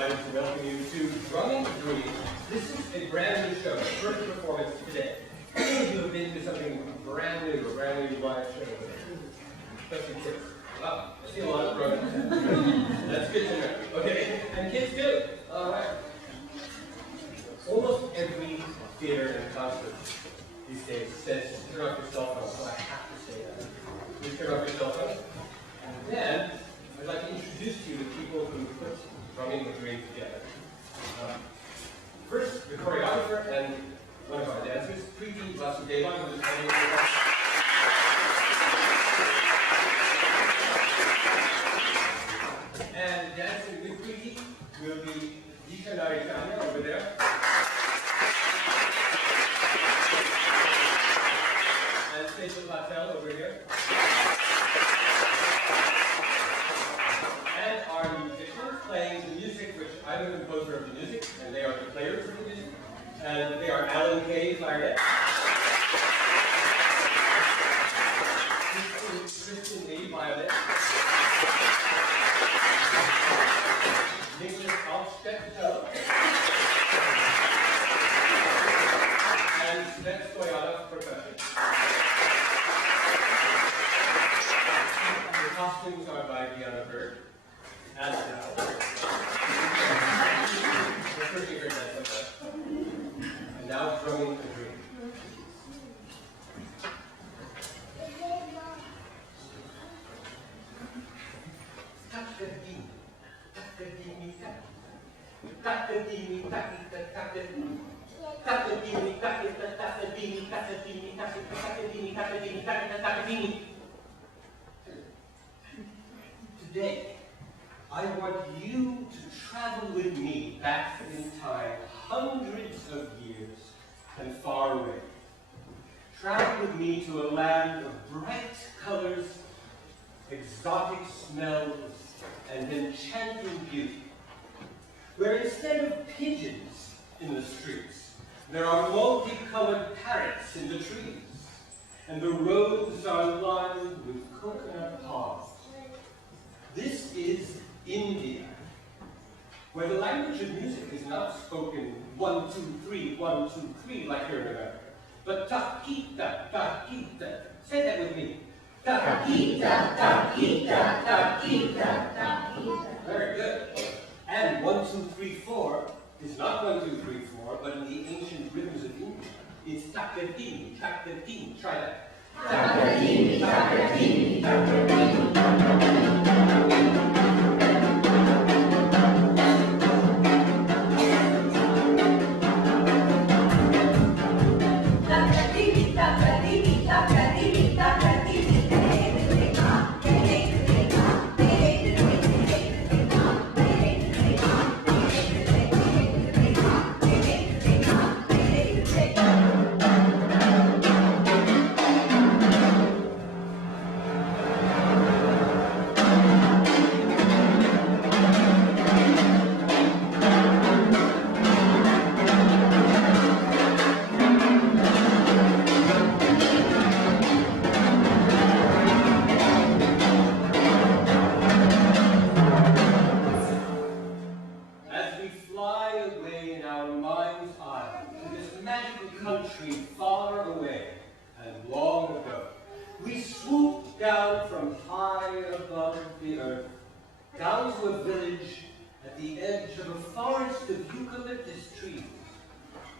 delighted to welcome you to Drumming Dreams. This is a brand new show, first performance today. How many of you have been to something brand new, a brand new live show? Especially kids. Wow, I see a lot of grown-ups. That's good to know. Okay, and kids too. All right. Almost every theater and concert these days says, turn off your cell phone, so I have to say that. Please turn off your cell phone. And then, I'd like to introduce you to people who put Drumming with Dreams together. First, the choreographer and one of our dancers, Preeti Vasudevan, who is heading and dancing with Preeti will be Disha Narayana over there. And Sejal Patel over here. And our musicians playing the music, which I'm the composer of the music, and they are the players of the music. And they are Alan Kay, clarinet. Kristen Lee, violet. Nicholas Altstedt, cello. And Sven Stoyanov, percussion. The costumes are by Diana Bird. As now. And now Drumming a Dream. Today, I want you to travel with me back in time, hundreds of years and far away. Travel with me to a land of bright colors, exotic smells, and enchanting beauty, where instead of pigeons in the streets, there are multicolored parrots in the trees, and the roads are lined with coconut palms. This is India, where the language of music is not spoken 1, 2, 3, 1, 2, 3 like here in America, but ta-kita, ta-kita. Say that with me. Ta-kita, ta-kita, ta-kita, ta-kita. Very good. And 1, 2, 3, 4 is not 1, 2, 3, 4, but in the ancient rhythms of India, it's takadini, takadini. Try that. Takadini, takadini, takadini.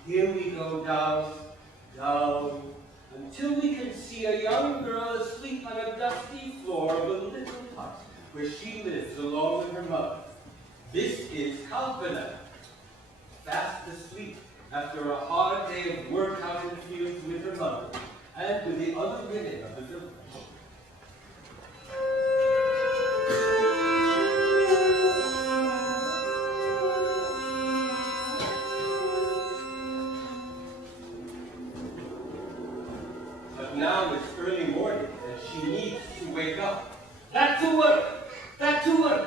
Here we go down, down, until we can see a young girl asleep on a dusty floor of a little hut where she lives along with her mother. This is Kalpana, fast asleep after a hard day of work out in the fields with her mother and with the other women of the village. Now it's early morning and she needs to wake up. Back to work! Back to work!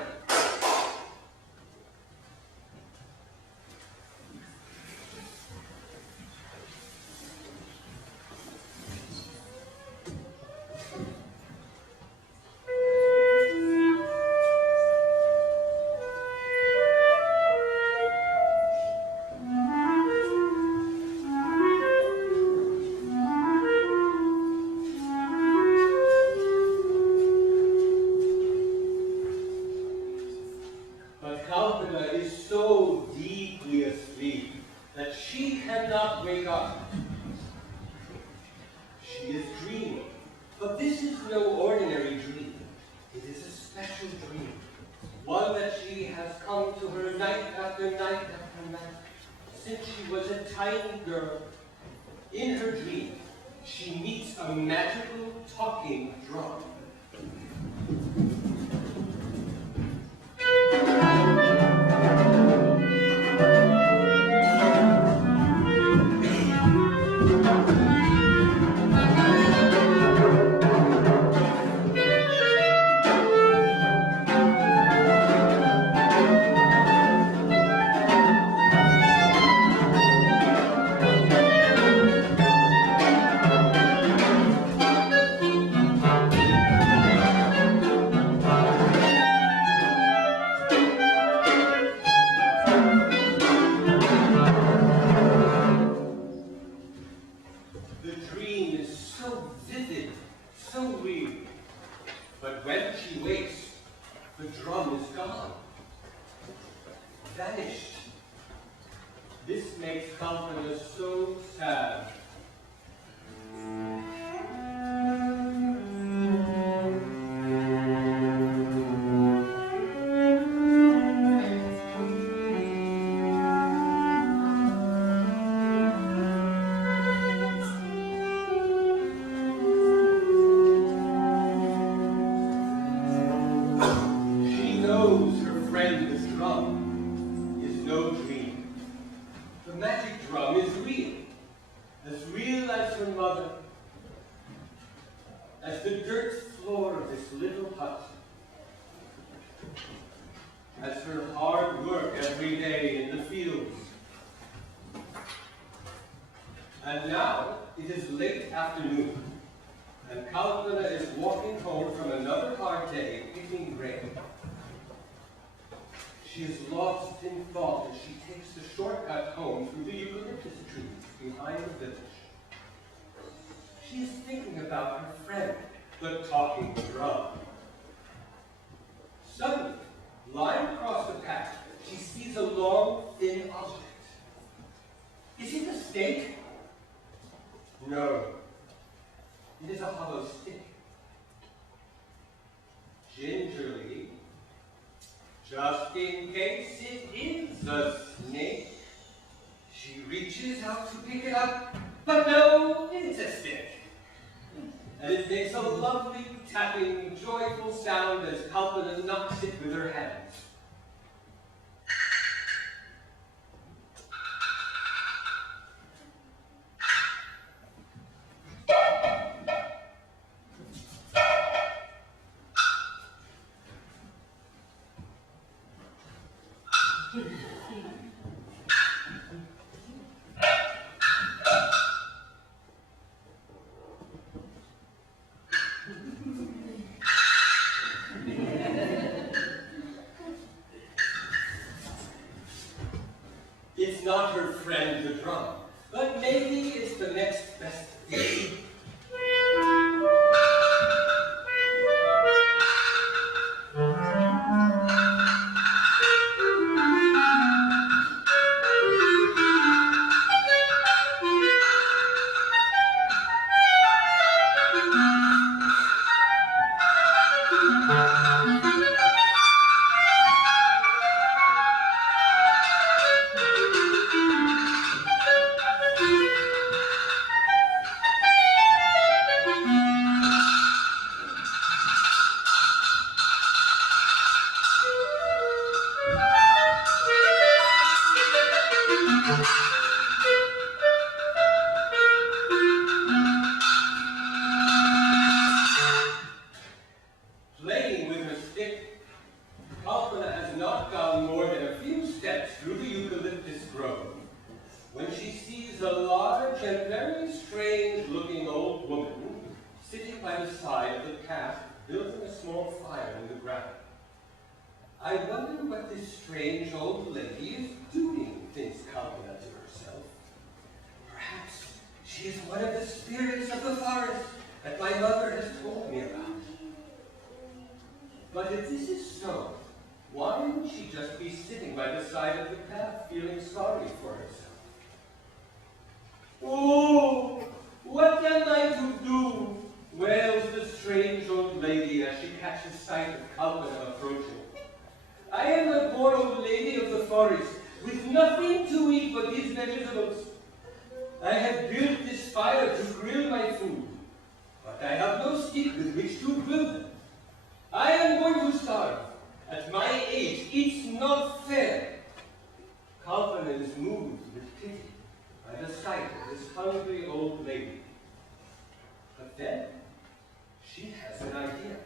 cannot wake up. She is dreaming, but this is no ordinary dream. It is a special dream, one that she has come to her night after night after night, since she was a tiny girl. In her dream, she meets a magical talking drum. Vanished. This makes Kalpana so sad. She knows her friend is drunk. No dream. The magic drum is real as her mother, as the dirt floor of this little hut, as her hard work every day in the fields. And now it is late afternoon, and Kalpana is walking home from another hard day picking grain. She is lost in thought as she takes the shortcut home through the eucalyptus trees behind the village. She is thinking about her friend, the talking drum. Suddenly, lying across the path, she sees a long, thin object. Is it a stake? No, it is a hollow stick. Gingerly, just in case it is a snake, she reaches out to pick it up, but no, it's a stick. And it makes a lovely, tapping, joyful sound as Kalpana knocks it with her hands. It's not her friend, the drum, but maybe it's the next best thing. Playing with her stick, Kalpana has not gone more than a few steps through the eucalyptus grove when she sees a large and very strange-looking old woman sitting by the side of the path, building a small fire in the ground. I wonder what this strange old lady is doing, thinks Kalpana to herself. Perhaps she is one of the spirits of the forest that my mother has told me about. But if this is so, why wouldn't she just be sitting by the side of the path, feeling sorry for herself? Oh, what am I to do? Wails the strange old lady as she catches sight of Kalpana approaching. I am the poor old lady of the forest, with nothing to eat but these vegetables. I have built this fire to grill my food, but I have no stick with which to grill them. I am going to starve. At my age, it's not fair. Kalpana is moved with pity by the sight of this hungry old lady. But then, she has an idea.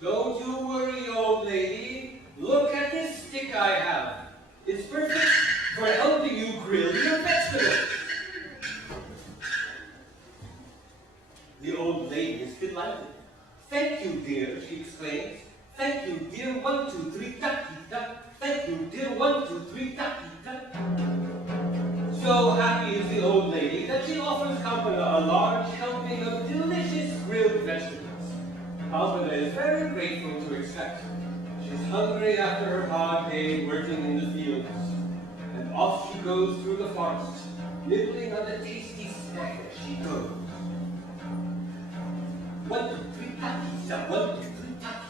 Don't you worry, old lady. Look at this stick I have. It's perfect for helping you grill your vegetables. The old lady is delighted. Thank you, dear, she exclaims. Thank you, dear, 1, 2, 3, ducky, duck. Thank you, dear, 1, 2, 3, ducky, duck. So happy is the old lady that she offers Kalpana a large helping of delicious grilled vegetables. Kalpana is very grateful to accept. She's hungry after her hard day working in the fields. And off she goes through the forest, nibbling on the tasty snack as she goes. 1, 2, 3, ducky, 1, 2, 3, ducky.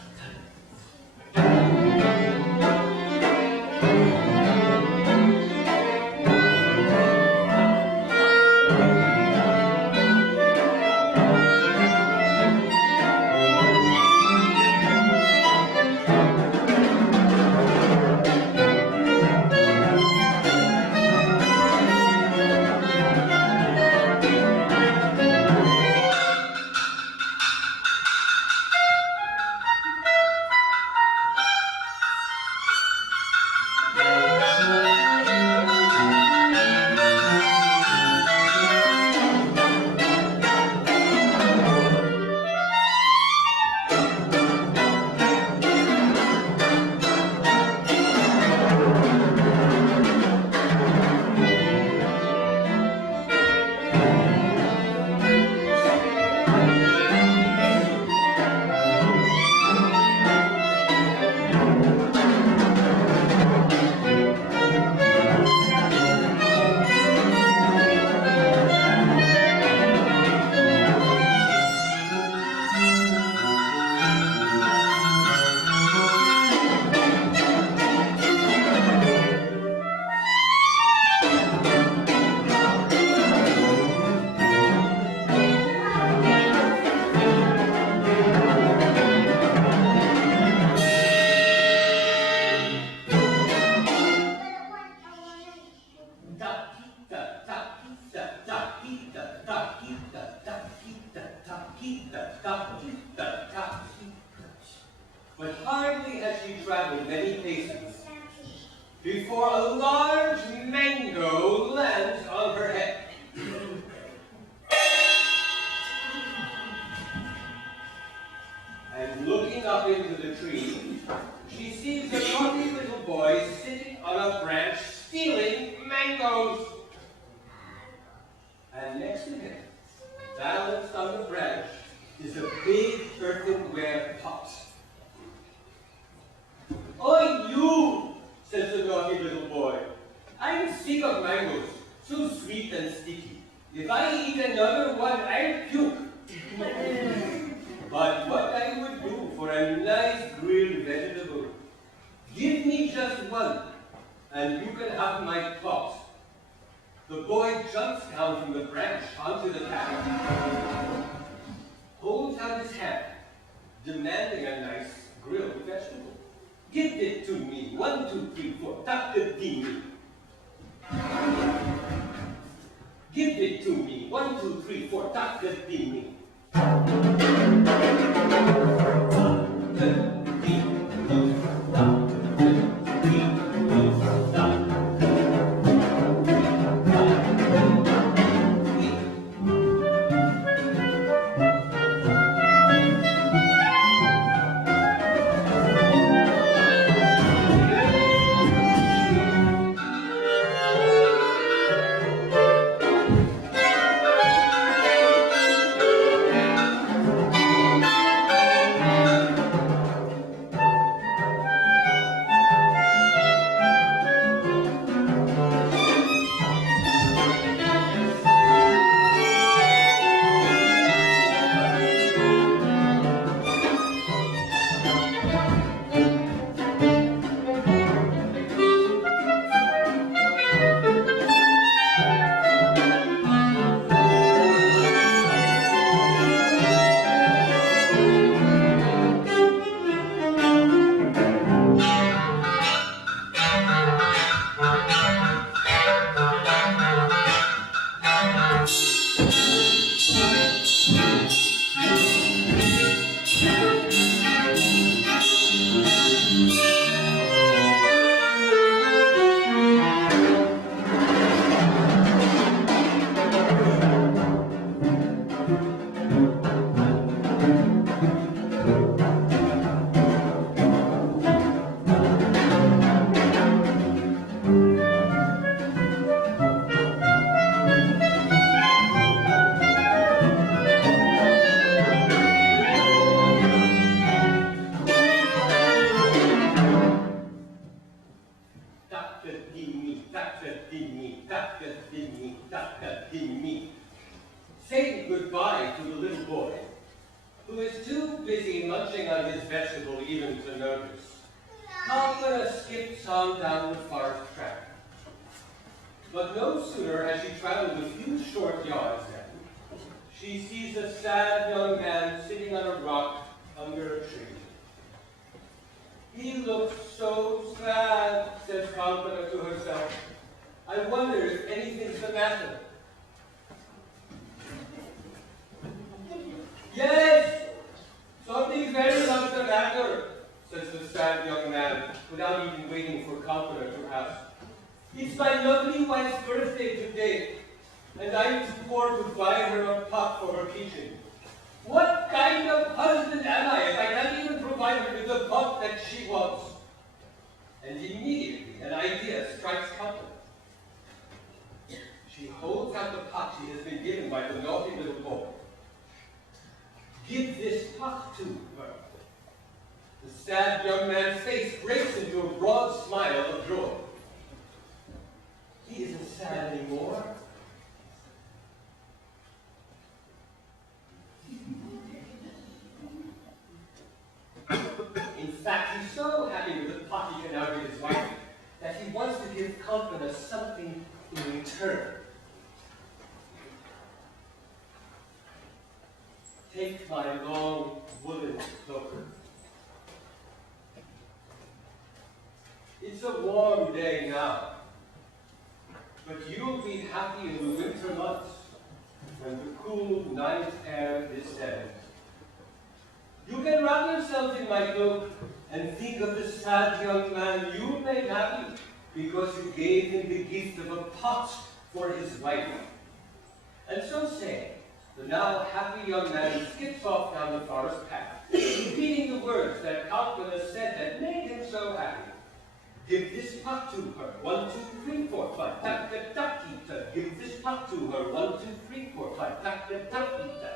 But hardly had she traveled many paces before a large mango lands on her head. And looking up into the tree, she sees a naughty little boy sitting on a branch stealing mangoes. And next to him, balanced on the branch, is a big earthenware pot. "Oi, you!" says the naughty little boy. "I'm sick of mangoes, so sweet and sticky. If I eat another one, I'll puke." "But what I would do for a nice grilled vegetable. Give me just one, and you can have my pot." The boy jumps down from the branch onto the path, holds out his hand, demanding a nice grilled vegetable. "Give it to me, 1, 2, 3, 4, takkadini." "Give it to me, 1, 2, 3, 4, takkadini." Takadimi, takadimi, takadimi, takadimi, saying goodbye to the little boy, who is too busy munching on his vegetable even to notice. Kalpana skips on down the forest track. But no sooner has she traveled a few short yards than she sees a sad young man sitting on a rock under a tree. He looks so sad, says Kalpana to herself. I wonder if anything's the matter. Yes, something's very much the matter, says the sad young man, without even waiting for Kalpana to ask. It's my lovely wife's birthday today, and I'm too poor to buy her a pot for her kitchen. What kind of husband am I if I can't even provide her with the pot that she wants? And immediately an idea strikes Kalpana. She holds out the pot she has been given by the naughty little boy. Give this pot to her. The sad young man's face breaks into a broad smile of joy. He isn't sad anymore. In fact, he's so happy with the pot he can now give his wife that he wants to give Kalpana something in return. Take my long woolen cloak. It's a warm day now, but you'll be happy in the winter months when the cool night air descends. You can wrap yourself in my cloak and think of the sad young man you made happy because you gave him the gift of a pot for his wife. And so saying, the now happy young man skips off down the forest path, repeating the words that Kalpana said that made him so happy. Give this pot to her, 1, 2, 3, 4, 5, tak-ta-tak-ta. Give this pot to her, 1, 2, 3, 4, 5, tak-ta-tak-ta.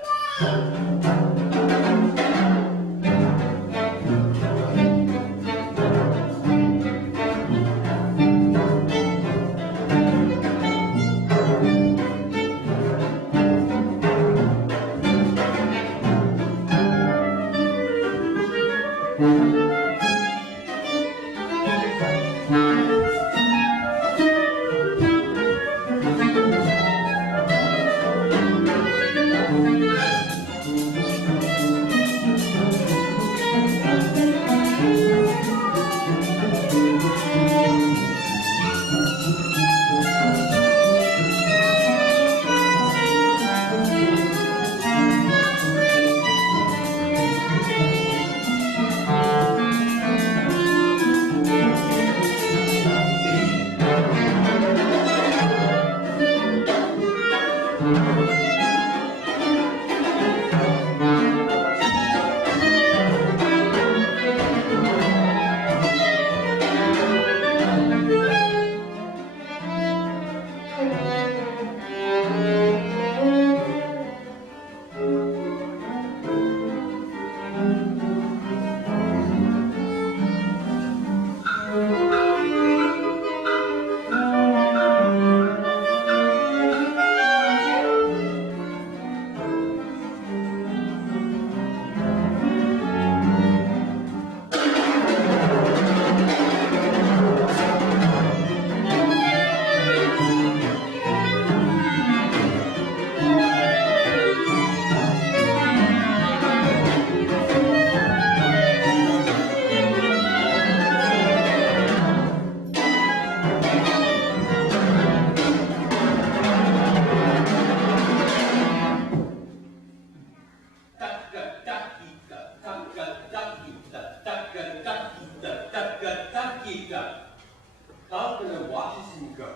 Kalpana watches him go,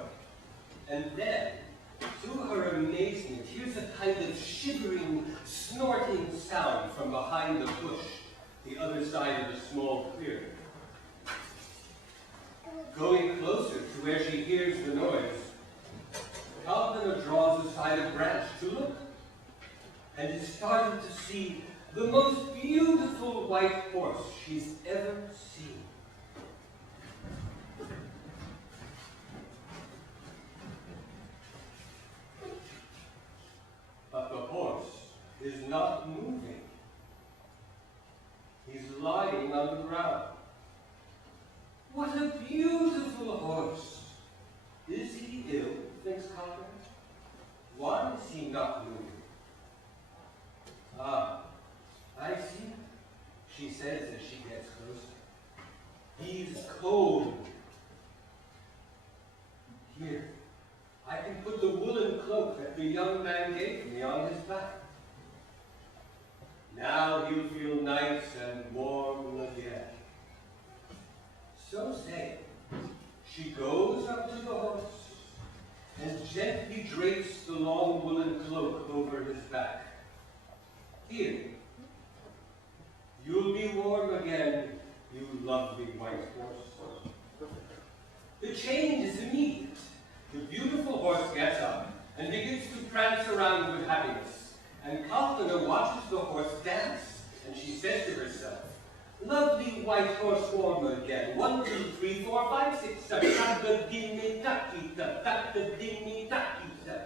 and then, to her amazement, hears a kind of shivering, snorting sound from behind the bush, the other side of the small clearing. Going closer to where she hears the noise, Kalpana draws aside a branch to look, and is startled to see the most beautiful white horse she's ever seen. Here, I can put the woolen cloak that the young man gave me on his back. Now he'll feel nice and warm again. So saying, she goes up to the horse and gently drapes the long woolen cloak over his back. Here, you'll be warm again, you lovely white horse. The change is immediate. The beautiful horse gets up and begins to prance around with happiness. And Kalpana watches the horse dance, and she says to herself, "Lovely white horse warm again. 1, 2, 3, 4, 5, 6, 7. Ta-da-dimmy-ta-ki-ta, ta-da-dimmy-ta-ki-ta."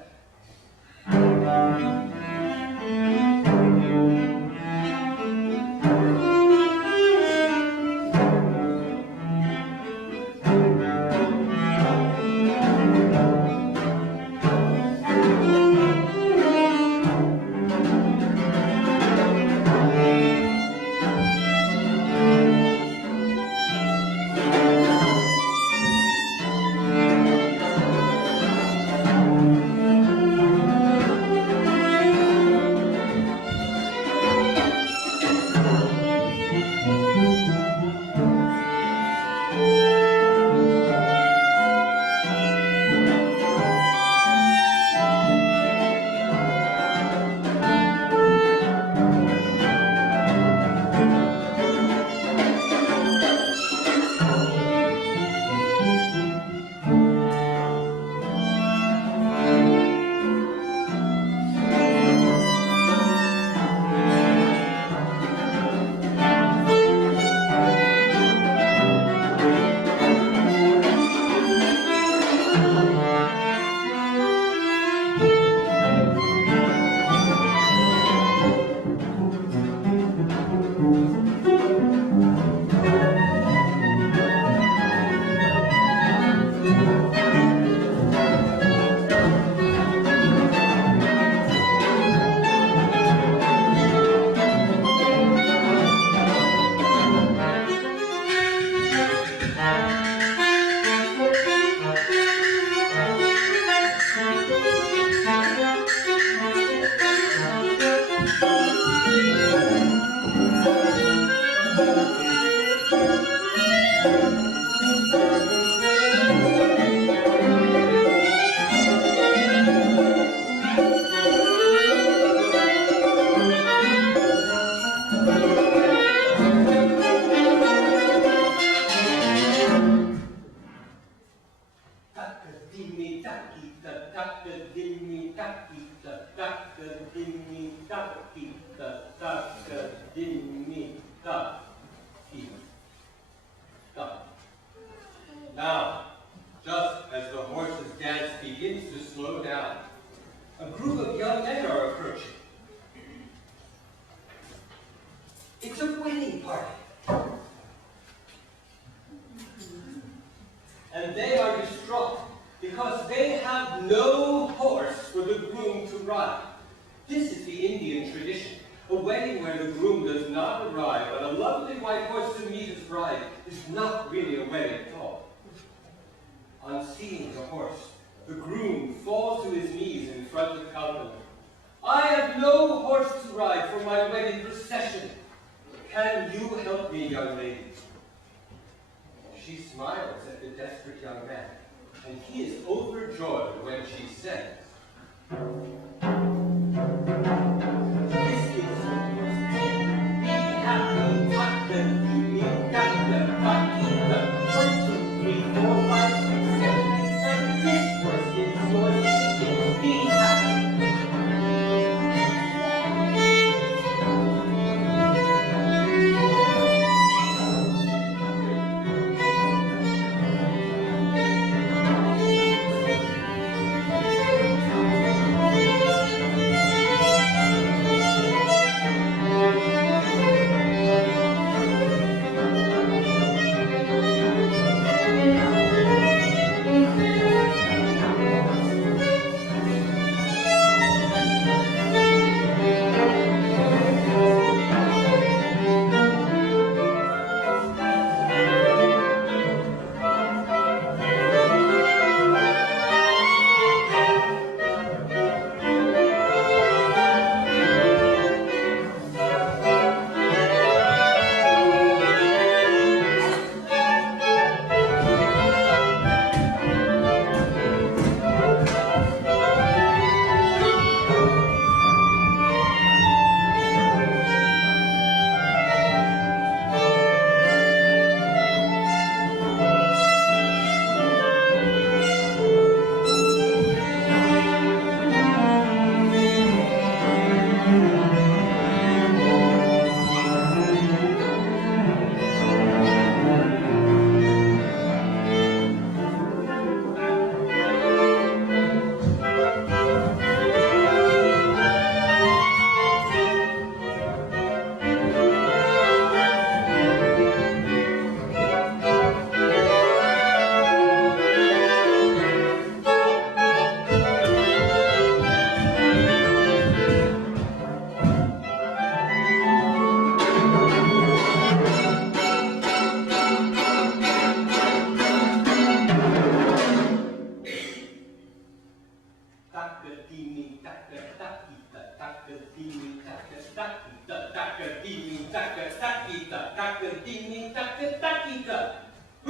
Now, just as the horse's dance begins to slow down, a group of young men are approaching. It's a wedding party. And they are distraught because they have no horse for the groom to ride. This is the Indian tradition. A wedding where the groom does not arrive on a lovely white horse to meet his bride is not really a wedding at all. On seeing the horse, the groom falls to his knees in front of Kalpana. "I have no horse to ride for my wedding procession. Can you help me, young lady?" She smiles at the desperate young man, and he is overjoyed when she says, "This is be happy, Captain, you Captain, Pakita, 1, 2, 3, 4, 5, 6, 7, and this was his yours, be happy."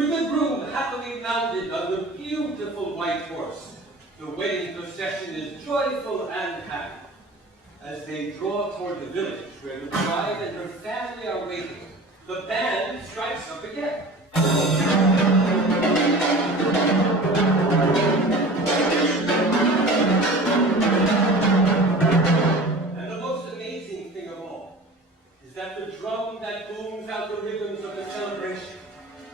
with the groom happily mounted on the beautiful white horse. The wedding procession is joyful and happy. As they draw toward the village where the bride and her family are waiting, the band strikes up again. And the most amazing thing of all is that the drum that booms out the rhythms of the celebration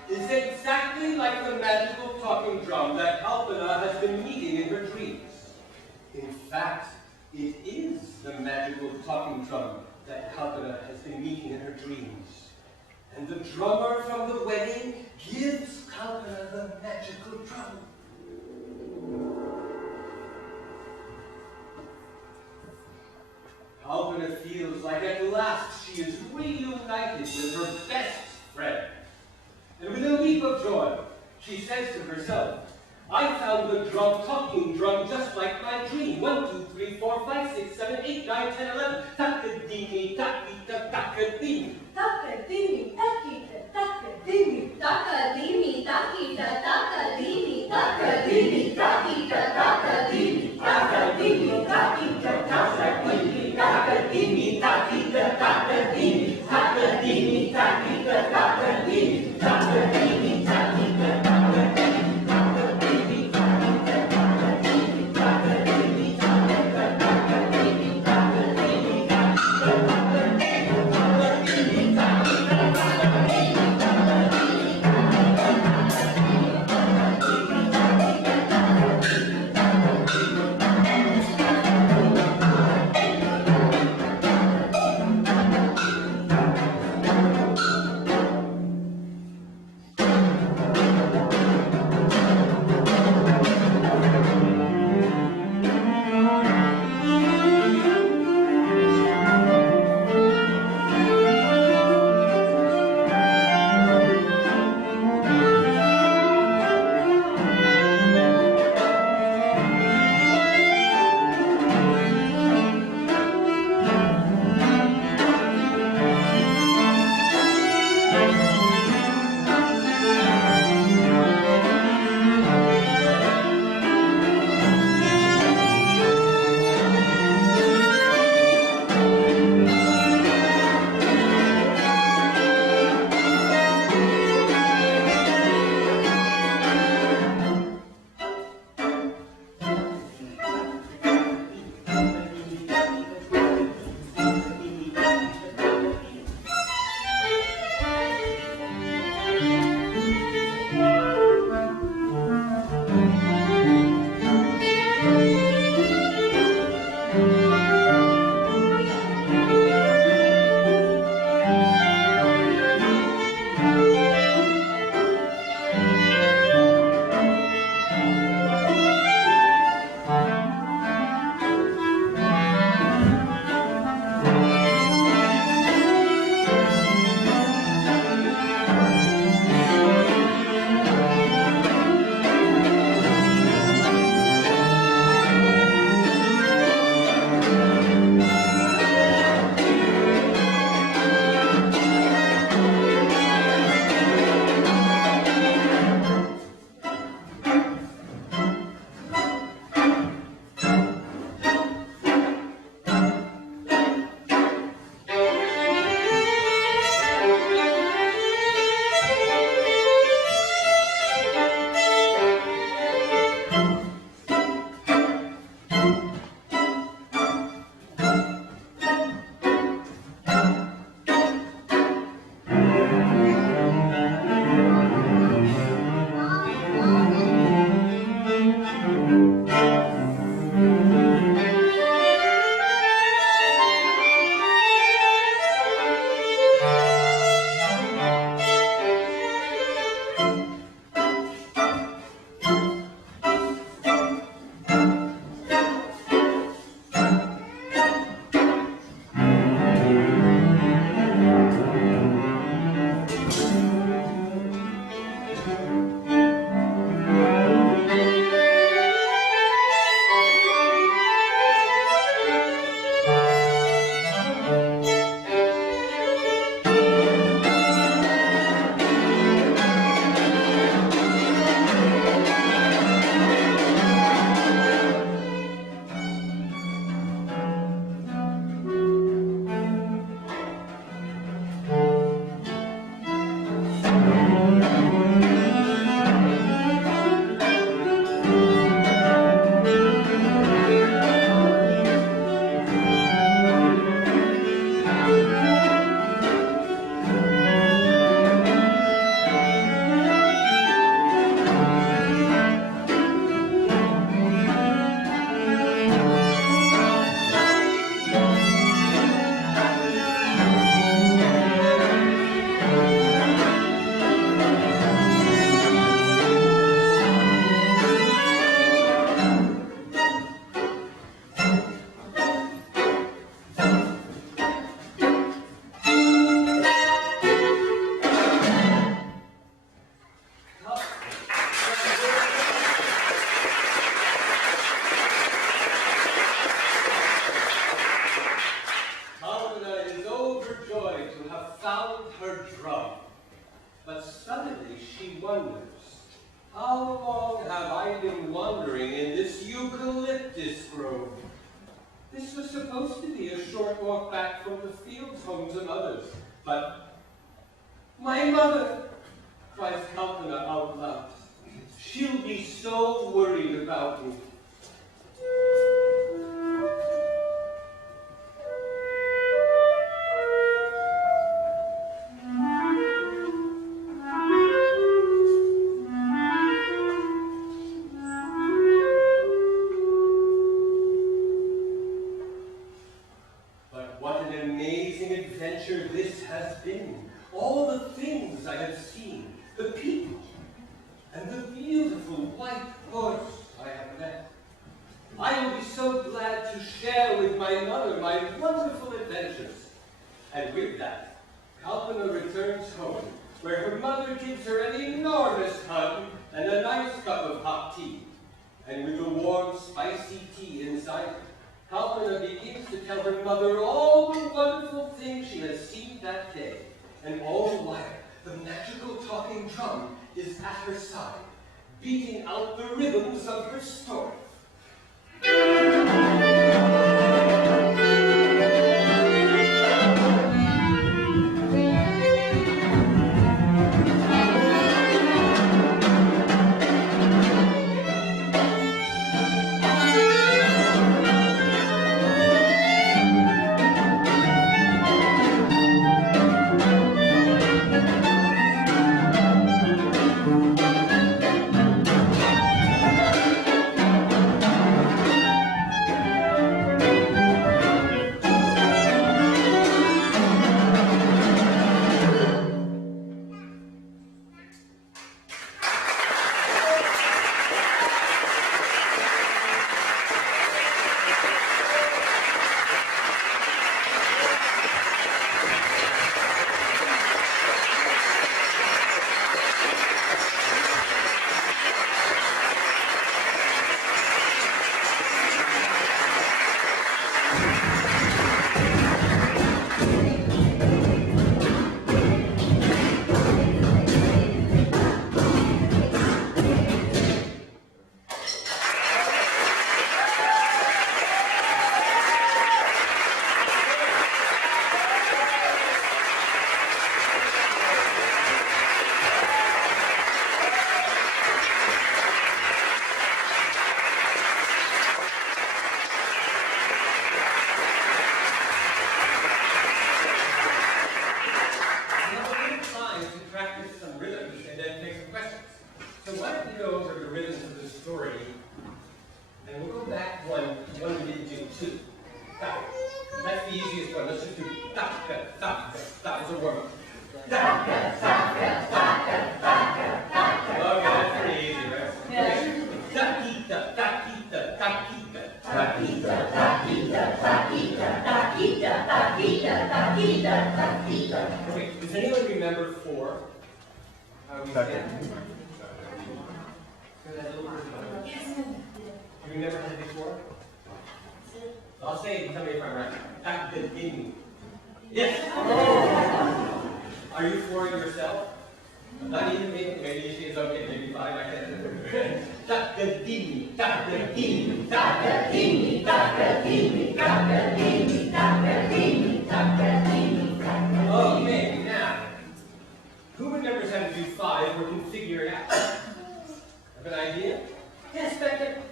is exactly like the magical talking drum that Kalpana has been meeting in her dreams. In fact, it is the magical talking drum that Kalpana has been meeting in her dreams. And the drummer from the wedding gives Kalpana the magical drum. Kalpana feels like at last she is reunited with her best friend. And with a leap of joy, she says to herself, I found the drum, talking drum, just like my dream. 1, 2, 3, 4, 5, 6, 7, 8, 9, 10, 11. Taka-dee-mee, taka-dee-ta, taka-dee-mee. Taka-dee-mee, taki-ta, taka-dee-mee. Taka-dee-mee, taki-ta, taka-dee-mee. Taka-dee-mee, taki-ta, taka-dee-mee. Taka-dee-mee, taki-ta, taka-dee-mee. Taka-dee-mee, taki-ta, taka-dee-mee. Taka-dee-mee, taki-ta, taka-dee-mee. Taka-dee-mee, taki-ta, taka-dee-mee. grove. This was supposed to be a short walk back from the fields home to Mother's, but my mother, cries Kalpana out loud. She'll be so worried about me. But what an amazing adventure this has been. All the things I have seen, the people, and the beautiful white horse I have met. I will be so glad to share with my mother my wonderful adventures. And with that, Kalpana returns home, where her mother gives her an enormous hug and a nice cup of hot tea. And with the warm, spicy tea inside it, Kalpana begins to tell her mother all the wonderful things she has seen that day. And all the while, the magical talking drum is at her side, beating out the rhythms of her story. Okay, does anyone remember 4? How we said it? Do you remember how to do 4? I'll say it and tell me if I'm right. Takadimi. Yes! Are you 4 yourself? Not even me. Maybe she's okay. Maybe 5. I can. Takadimi, takadimi, takadimi, takadimi, takadimi, takadimi, takadimi. Okay, now, who remembers how to do 5 or can figure it out? Have an idea? Yes, Beckett.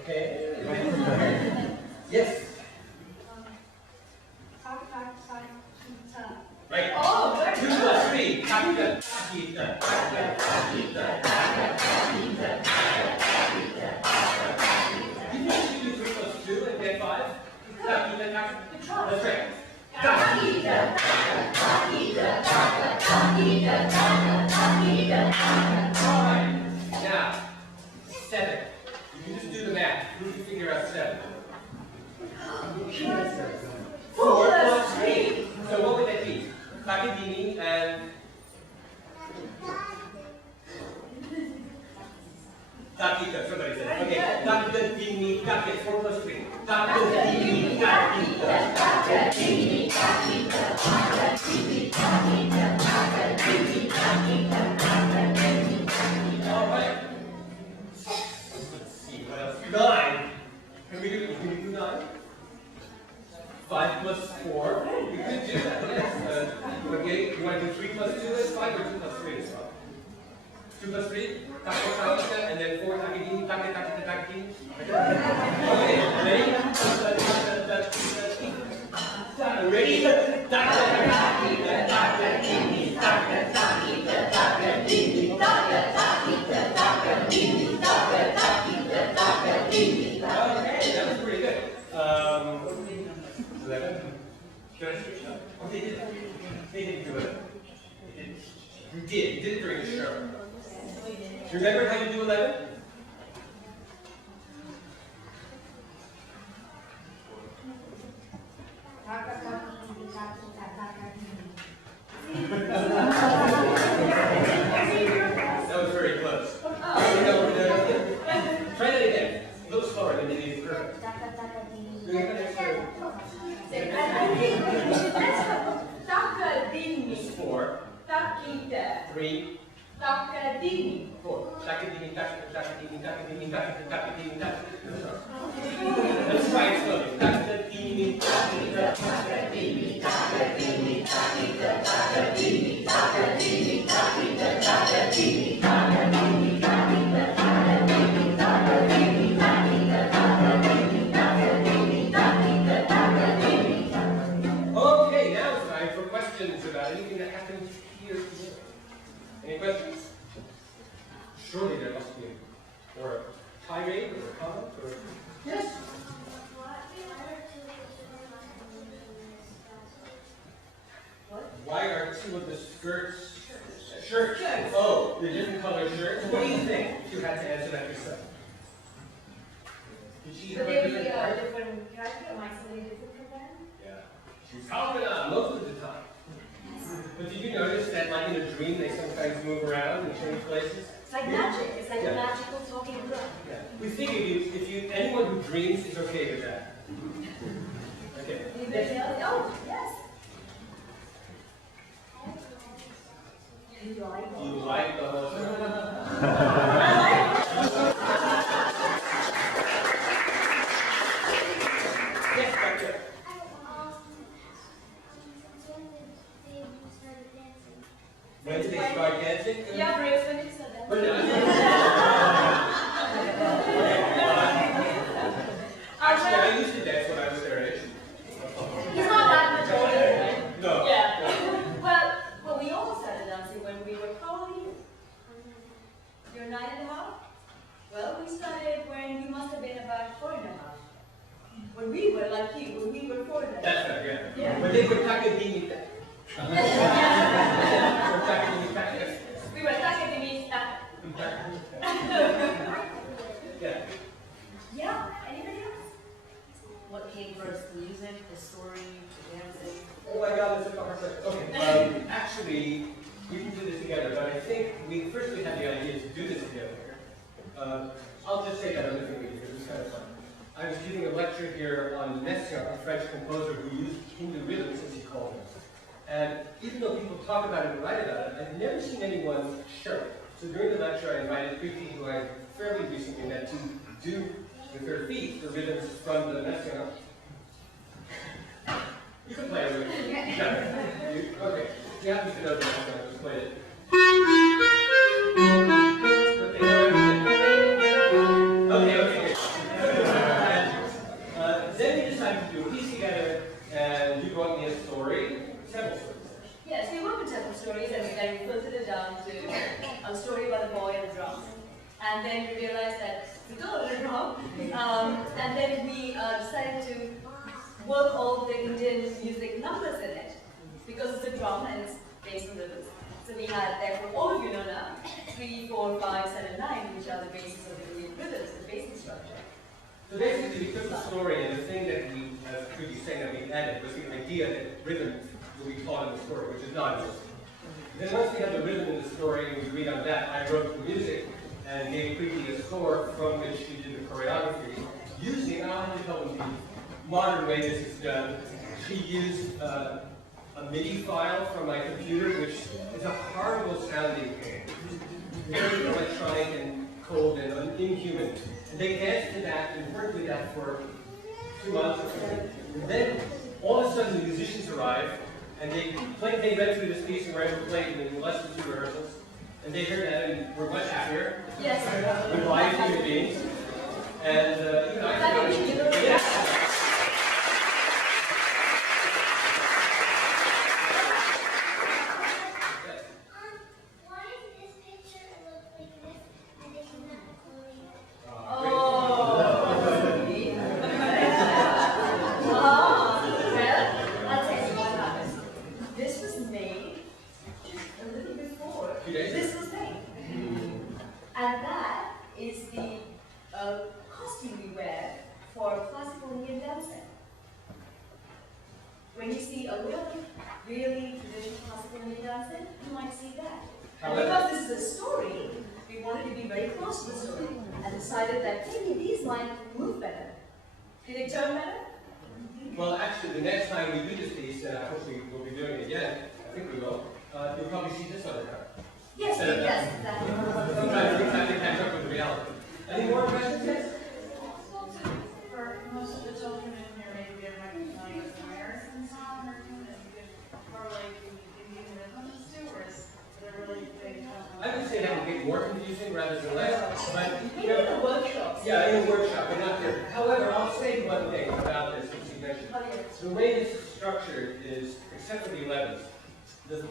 Okay. Yes. Right. Oh, 2 plus 3. Takita, takita, takita, takita, takita, takita. Did you do 3 plus 2 and get 5? Takita, takita. That's right. Takita, takita, takita, takita. All right. Now, 7. You can just do the math. Who can figure out 7? 4 plus 3. So what would that be? Takadimi and Takita. Somebody said. Okay. Takadimi, Takita. 4 plus 3. Takadimi, Takita. Takadimi, Takita. Takadimi, Takita. Takadimi, Takita. Takadimi, Takita. All right. 2 plus 3, taco taquita, and then 4 taquitini, taquitini. Okay, ready? Ready? Okay, that was pretty good. 11. Did I switch up? Oh, they did. They didn't do it. You did. You did it during the show. Do you remember how you do 11? That was very close. Try that again. A little slower than you did perfect. Taccadini. 4, Taquita. 3, Taccadini. 4. Taquitini, taquitini, taquitini, taquitini, taquitini, taquitini. Let's try it slowly. Taquitini, taquitini, taquitini, taquitini, taquitini, taquitini, taquitini, taquitini, taquitini, taquitini, Okay, now it's time for questions about anything that happened here today. Any questions? Surely there must be, or a tirade, or a comment, or yes. Why are 2 of the skirts shirts? Oh, the different color shirts. What do you think? If you had to answer that yourself. Did she So have a they different be a part? different character? Am I somebody different from them? Yeah. She's talking on most of the time. But did you notice that, like in a dream, they sometimes move around and change places? It's like magic. It's like Yeah. a magical talking drum. Yeah. We figured anyone who dreams is okay with that. Okay. Anybody else? Oh, yes. You like Do you like the whole thing? Yes, back there. When did they start dancing? Yeah, Grace, when you said that. When did Actually, I used to dance when I was their age. He's not that much older, right? No. Yeah. Well, we all started dancing when we were, how old are you? You're 9.5? Well, we started when you must have been about 4.5. When we were like you, when we were 4.5. That's right, yeah. Yeah. But they were taquitini. We were taquitini. Yeah. Yeah. Anybody else? What came first, the music, the story, the dancing? Oh my God, this is a hard question. Okay, actually, we can do this together, but I think we had the idea to do this together. I'll just say that other thing we did, it was kind of fun. I was giving a lecture here on Messiaen, a French composer who used Hindu rhythms, as he called them. And even though people talk about it and write about it, I've never seen anyone show it. So during the lecture, I invited Preeti, who I fairly recently met, to do with her feet the rhythms from the Messiaen. You can play it with me. Yeah. Okay. You happen to know the Messiaen, just play it. Okay, good. Then we decided to do a piece together, and you brought me a story, several stories. Yes, we worked with several stories and then we filtered it down to a story about a boy and a drum. And then we realized that we don't have a drum. And then we decided to work all the Indian music numbers in it because it's a drum and it's based on rhythms. So we had, therefore, all of you know now, 3, 4, 5, 7, 9, which are the basis of the Indian rhythms, the basic structure. So basically, we took the story, and the thing that we, as Preeti saying, that we added was the idea that rhythm will be taught in the story, which is not existent. Then once we had the rhythm in the story and we agreed on that, I wrote the music and gave Preeti a score from which she did the choreography using, I'll have to tell them the modern way this is done. She used a MIDI file from my computer, which is a horrible sounding thing. Very electronic and cold and inhuman. And they danced to that and worked with that for 2 months or something. And then all of a sudden the musicians arrived and they read through this piece and were able to play it in less than 2 rehearsals. And they heard that and were much happier. Yes. With live human beings. And, you know, I think, yeah. And that is the costume we wear for classical Indian dancing. When you see a really traditional classical Indian dancing, you might see that. And because this is a story, we wanted to be very close to the story and decided that maybe these might move better. Did it turn better? Well, actually, the next time we do this piece, and I hope we'll be doing it again, I think we will, you'll probably see this other time. Yes, yes, exactly. Sometimes we have to catch up with the reality. Any more questions? Yes? For most of the children in here, maybe they recognize the American song or something that you could correlate the Indian rhythms to, or is it a really big I would say that would get more confusing rather than less. But, Maybe in the workshops. yeah, in a workshop, but not here. However, I'll say one thing about this, which you mentioned. The way this is structured is, except for the 11s, the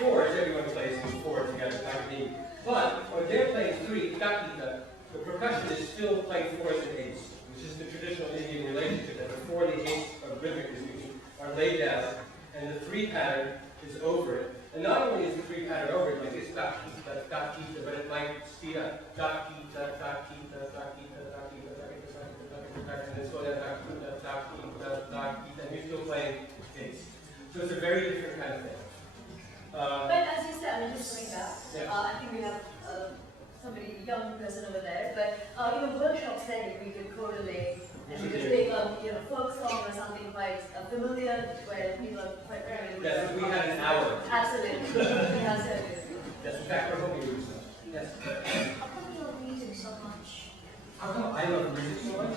fours, everyone plays the four together, like but when they're playing three, takita, the percussion is still playing fours and eights, which is the traditional Indian relationship, that the four and the eights of rhythmic music are laid down, and the three pattern is over it. And not only is the three pattern over it, like it's takita, takita, but it might speed up. Takita, takita, takita, takita, takita, takita, and then slow down, takita, takita, takita, and you're still playing eights. So it's a very different kind of thing. But as you said, I'm just coming back. Yeah. I think we have somebody, a young person over there. But workshop setting, we could correlate and we could take a folk song or something quite familiar, where people are quite familiar with. Yes, we had an hour. Absolutely. Absolutely. Yes, in fact, we're hoping to do so. Yes. How come you love music so much? How come I love music so much?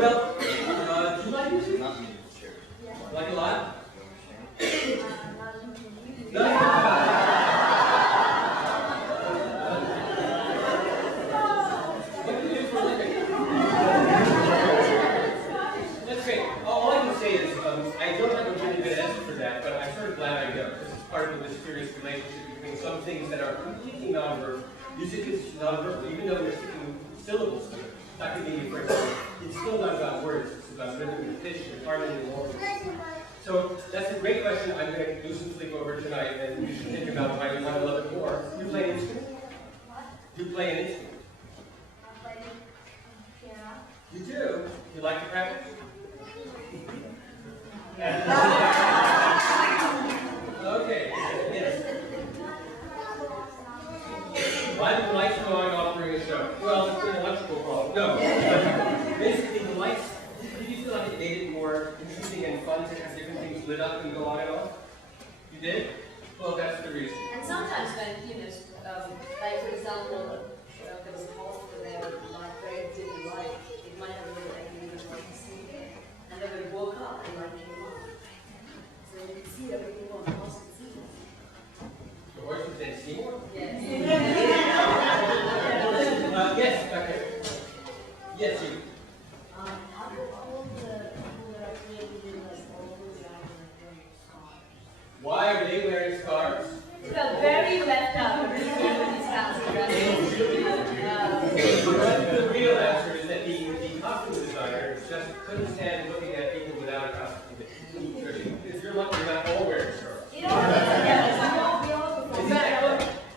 Well, do you like music? Like a lot? What do you do for a living? That's great. All I can say is I don't have a really good answer for that, but I'm sort of glad I know. This is part of the mysterious relationship between some things that are completely nonverbal. Music is nonverbal, even though we're sticking syllables to it. Takadimi, for example, it's still not about words. It's about rhythm and pitch and harmony and all. So that's a great question. I'm going to do some sleep over tonight, and you should think about why you want to love it more. You play an instrument? You play an instrument? I play piano. You do? You like to practice? Okay. Yes. Why did the lights go on off during the show? Well, it's an electrical problem. No. Basically, the lights, did you feel like it made it more interesting and fun to have different things lit up and go on and off? You did? Well, that's the reason. And sometimes when, like for example, there was a hospital there with light, very dim light, it might have a little idea of what to see. And then we woke up and light came on. So you could see everything on the hospital. The horse was in Seymour? Yes. Yes, okay. Yes, you. How come all the people that are created in this all the guys are wearing scarves? Why are they wearing scarves? It felt very left out when we were these The real answer is that the costume designer just couldn't stand looking at people without a costume. If you're lucky, you're not all wearing scarves. It all goes together. So we all perform together.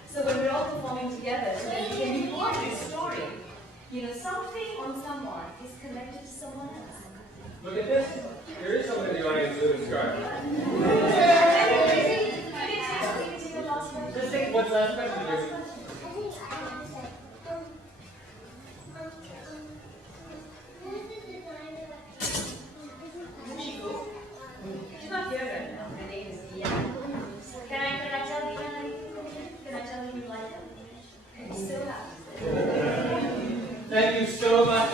So when we're all performing together, so that we can be part of the story. Something on someone is connected to someone else. Look at this. There is someone in the audience with a scarf. Just think, what's the last question? She's not here right now. Her name is Dia. Can I tell Dia anything? Can I tell you like her? You still have. Thank you so much.